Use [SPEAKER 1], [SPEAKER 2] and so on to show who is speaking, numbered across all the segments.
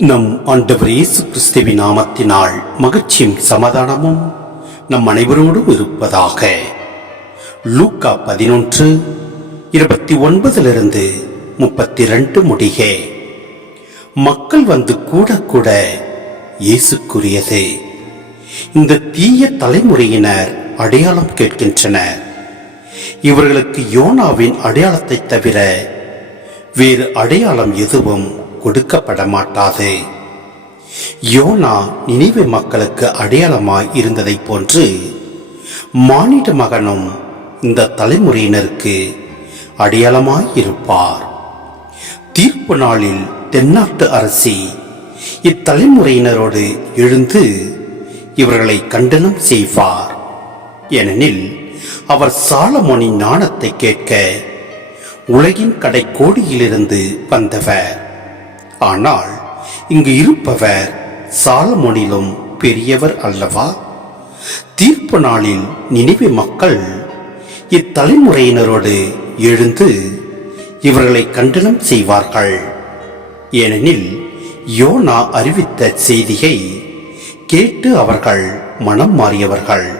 [SPEAKER 1] நம் ஆண்டவர் இயேசு கிறிஸ்துவி நாமத்தினால் மகிழ்ச்சியும் சமாதானமும் நம் அனைவரோடும் இருப்பதாக. லூக்கா பதினொன்று இருபத்தி ஒன்பதிலிருந்து முப்பத்தி ரெண்டு முடிகே. மக்கள் வந்து கூட கூட இயேசுக்குரியது. இந்த தீய தலைமுறையினர் அடையாளம் கேட்கின்றனர். இவர்களுக்கு யோனாவின் அடையாளத்தை தவிர வேறு அடையாளம் எதுவும் கொடுக்கப்பட மாட்டாது யோனா நினைவு மக்களுக்கு அடையாளமாய் இருந்ததைப் போன்று மானிட மகனும் இந்த தலைமுறையினருக்கு அடையாளமாய் இருப்பார். தீர்ப்பு நாளில் தென்னாட்டு அரசி இத்தலைமுறையினரோடு எழுந்து இவர்களை கண்டனம் செய்வார். ஏனெனில் அவர் சாலமோனின் நாணத்தை கேட்க உலகின் கடைக்கோடியிலிருந்து வந்தவர். ஆனால் இங்கு இருப்பவர் சாலமோனிலும் பெரியவர் அல்லவா? தீர்ப்பு நாளில் நினைவு மக்கள் இத்தலைமுறையினரோடு எழுந்து இவர்களை கண்டனம் செய்வார்கள். ஏனெனில் யோனா அறிவித்த செய்தியை கேட்டு அவர்கள் மனம் மாறியவர்கள்.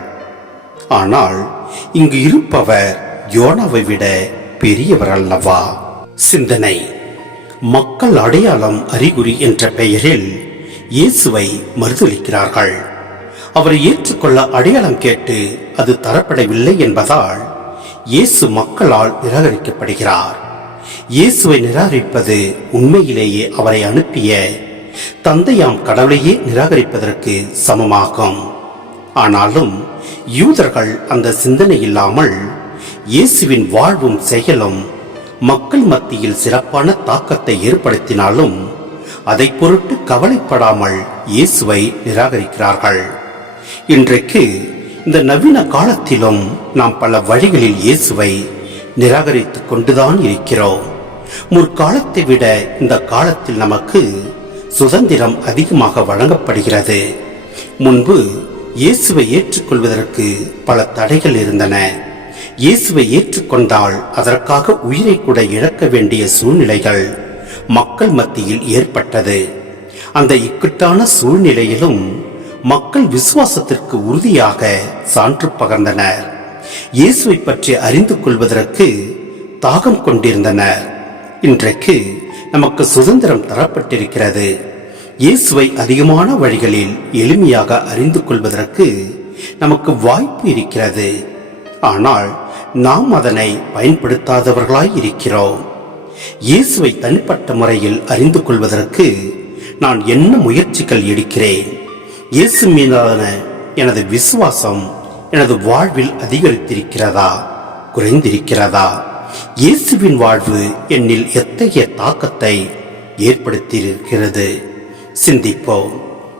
[SPEAKER 1] ஆனால் இங்கு இருப்பவர் யோனாவை விட பெரியவர் அல்லவா? சிந்தனை. மக்கள் அடையாளம் அறிகுறி என்ற பெயரில் இயேசுவை மறுதளிக்கிறார்கள். அவரை ஏற்றுக்கொள்ள அடையாளம் கேட்டு அது தரப்படவில்லை என்பதால் இயேசு மக்களால் நிராகரிக்கப்படுகிறார். இயேசுவை நிராகரிப்பது உண்மையிலேயே அவரை அனுப்பிய தந்தையாம் கடவுளையே நிராகரிப்பதற்கு சமமாகும். ஆனாலும் யூதர்கள் அந்த சிந்தனை இல்லாமல் இயேசுவின் வாழ்வும் செயலும் மக்கள் மத்தியில் சிறப்பான தாக்கத்தை ஏற்படுத்தினாலும் அதை பொருட்டு கவலைப்படாமல் இயேசுவை நிராகரிக்கிறார்கள். இன்றைக்கு இந்த நவீன காலத்திலும் நாம் பல வழிகளில் இயேசுவை நிராகரித்துக் கொண்டுதான் இருக்கிறோம். முற்காலத்தை விட இந்த காலத்தில் நமக்கு சுதந்திரம் அதிகமாக வழங்கப்படுகிறது. முன்பு இயேசுவை ஏற்றுக்கொள்வதற்கு பல தடைகள் இருந்தன. இயேசுவை ஏற்றுக்கொண்டால் அதற்காக உயிரை கூட இழக்க வேண்டிய சூழ்நிலைகள் மக்கள் மத்தியில் ஏற்பட்டது. அந்த இக்கட்டான சூழ்நிலையிலும் மக்கள் விசுவாசத்திற்கு உறுதியாக சான்று பகர்ந்தனர். இயேசுவை பற்றி அறிந்து கொள்வதற்கு தாகம் கொண்டிருந்தனர். இன்றைக்கு நமக்கு சுதந்திரம் தரப்பட்டிருக்கிறது. இயேசுவை அதிகமான வழிகளில் எளிமையாக அறிந்து கொள்வதற்கு நமக்கு வாய்ப்பு இருக்கிறது. ஆனால் நாம் அதனை பயன்படுத்தாதவர்களாய் இருக்கிறோம். இயேசுவை தனிப்பட்ட முறையில் அறிந்து கொள்வதற்கு நான் என்ன முயற்சிகள் எடுக்கிறேன்? இயேசு மீதான எனது விசுவாசம் எனது வாழ்வில் அதிகரித்திருக்கிறதா? குறைந்திருக்கிறதா? இயேசுவின் வாழ்வு என்னில் எத்தகைய தாக்கத்தை ஏற்படுத்தியிருக்கிறது? சிந்திப்போம்.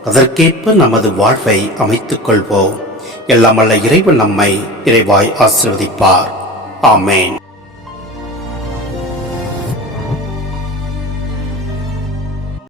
[SPEAKER 1] அதற்கேற்ப நமது வாழ்வை அமைத்துக் கொள்வோம் எல்லாமல்ல இறைவன் நம்மை இறைவாய் ஆசிர்வதிப்பார். ஆமேன்.